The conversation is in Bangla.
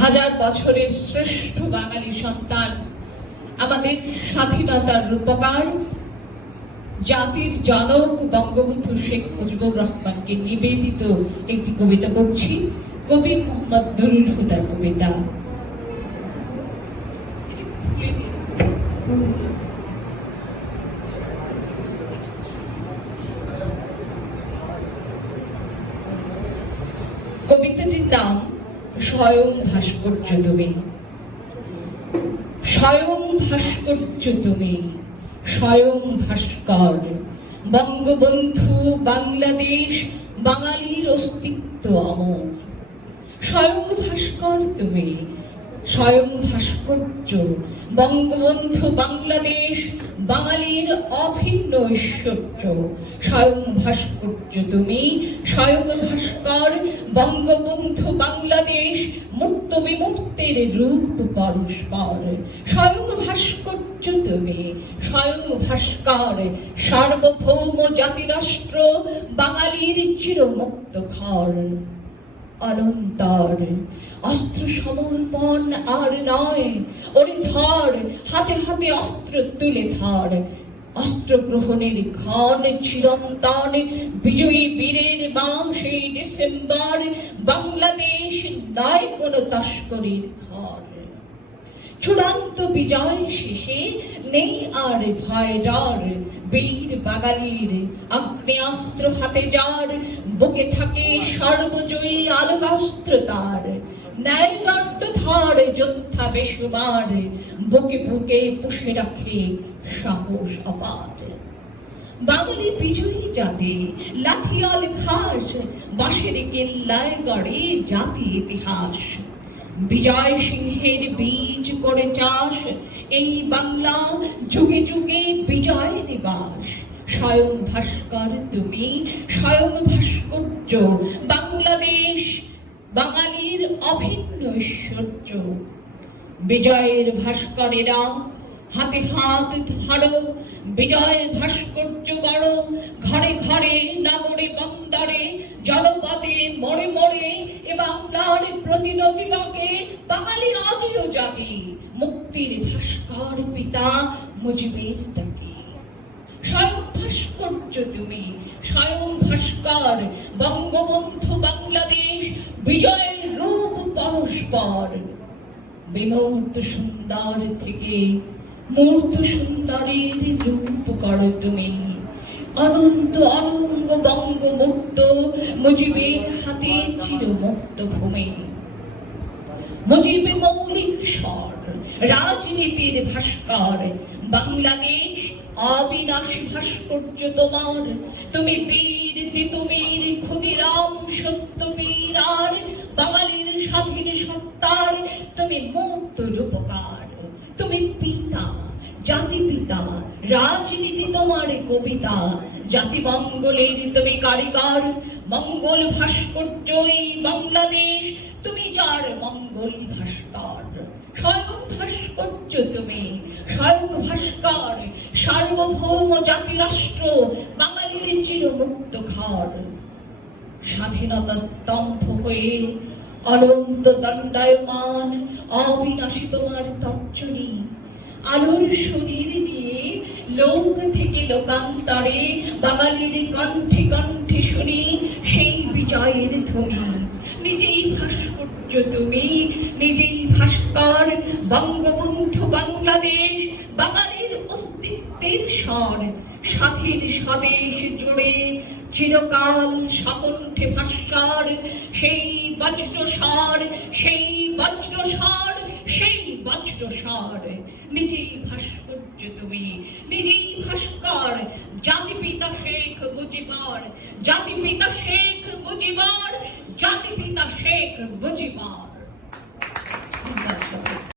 হাজার বছরের শ্রেষ্ঠ বাঙালি সন্তান, আমাদের স্বাধীনতার রূপকার, জাতির জনক বঙ্গবন্ধু শেখ মুজিবুর রহমানকে নিবেদিত একটি কবিতা পড়ছি। কবি মোহাম্মদ নুরুল হুদার কবিতা। কবিতাটির নাম স্বয়ং ভাস্কর্য তুমি। স্বয়ং ভাস্কর্য তুমি, স্বয়ং ভাস্কর, বঙ্গবন্ধু, বাংলাদেশ, বাঙালির অস্তিত্ব অমর। স্বয়ং ভাস্কর তুমি, স্বয়ং ভাস্কর্য, বঙ্গবন্ধু, বাংলাদেশ, বাঙালির অভিন্ন ঐশ্বর্য। স্বয়ং ভাস্কর্য তুমি, স্বয়ং ভাস্কর, বঙ্গবন্ধু, বাংলাদেশ, মূর্ত বিমূর্তের রূপ পরস্পর। স্বয়ং ভাস্কর্য তুমি, স্বয়ং ভাস্কর, সার্বভৌম জাতিরাষ্ট্র, বাঙালির চিরমুক্ত ঘর। অনন্তর অস্ত্র সমর্পণ আর নয়, ওরে ধর, হাতে হাতে অস্ত্র তুলে ধর। অস্ত্র গ্রহণের ক্ষণ চিরন্তন, বিজয়ী বীরের মাস এই ডিসেম্বর। বাংলাদেশ নয় কোনো তস্করির ঘর। চূড়ান্ত বিজয় শেষে নেই আর ভয় ডর, বীর বাঙালির আগ্নেয়াস্ত্র হাতে যার, বুকে থাকে সর্বজয়ী আলোকাস্ত্র তার। ন্যায় দণ্ডধর যোদ্ধা বেসুমার, বুকে বুকে পুষে রাখে সাহস অপার। বাঙালি বিজয়ী জাতি, লাঠিয়াল ঘাস, বাঁশের কেল্লায় গড়ে জাতি ইতিহাস। বিজয় সিংহের বীজ করে চাষ, এই বাংলা যুগে যুগে বিজয় নিবাস। স্বয়ং ভাস্কর তুমি, স্বয়ং ভাস্কর্য, বাংলাদেশ, বাঙালির অভিন্ন ঐশ্বর্য। বিজয়ের ভাস্করেরা হাতে হাত ধরো, বিজয় ভাস্কর্য গড়। ঘরে ঘরে, নগরে বন্দরে, জনপদে, মোড়ে মোড়ে, এ বাংলার প্রতিটি দিবকে বাঙালি আজিও জাতি মুক্তির ভাস্কর পিতা মুজিবের ডাকে। স্বয়ং ভাস্কর্য তুমি, স্বয়ং ভাস্কর, বঙ্গবন্ধু, বাংলাদেশ, বিজয়ের রূপ পরস্পর। বিমূর্ত সুন্দর থেকে মূর্ত সুন্দরের রূপ করো তুমি। অনন্ত অনঙ্গ বঙ্গমূর্ত, মুজিবের হাতে চিরমুক্ত ভূমি। মুজিব মৌলিক স্বর, রাজনীতির ভাস্কর, বাংলাদেশ অবিনাশী ভাস্কর্য তোমার। তুমি বীর তিতুমীর, ক্ষুদিরাম সত্যবীর, আর বাঙালির স্বাধীন সত্তার তুমি মূর্ত রূপকার। তুমি পিতা, জাতি পিতা, রাজনীতি তোমার কবিতা। জাতি মঙ্গলের তুমি কারিগর, মঙ্গল ভাস্কর্য এই বাংলাদেশ, তুমি যার মঙ্গল ভাস্কর। স্বয়ং ভাস্কর্য তুমি, স্বয়ং ভাস্কর, সার্বভৌম জাতিরাষ্ট্র, বাঙালির চিরমুক্ত ঘর। স্বাধীনতা স্তম্ভ হয়ে অনন্ত দণ্ডায়মান, অবিনাশী তোমার তর্জনী। আলোর শরীর নিয়ে লোক থেকে লোকান্তরে, বাঙালির কণ্ঠে কণ্ঠে শুনি সেই বিজয়ের ধ্বনি। নিজেই ভাস্কর্য তুমি, নিজেই ভাস্কর, বঙ্গবন্ধু, বাংলাদেশ, বাঙালির অস্তিত্বের স্বর। স্বাধীন স্বদেশ জুড়ে চিরকাল সকণ্ঠে ভাস্কর। সেই বজ্রস্বর, সেই বজ্রস্বর, সেই বজ্রস্বর। নিজেই ভাস্কর্য তুমি, নিজেই ভাস্কর, জাতিপিতা শেখ মুজিবর, জাতিপিতা শেখ মুজিবর, জাতিপিতা শেখ মুজিবর।